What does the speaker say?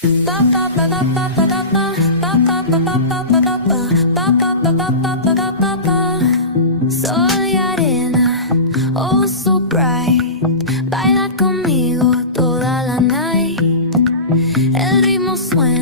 Sol y arena, oh so bright, baila conmigo toda la night. El ritmo suena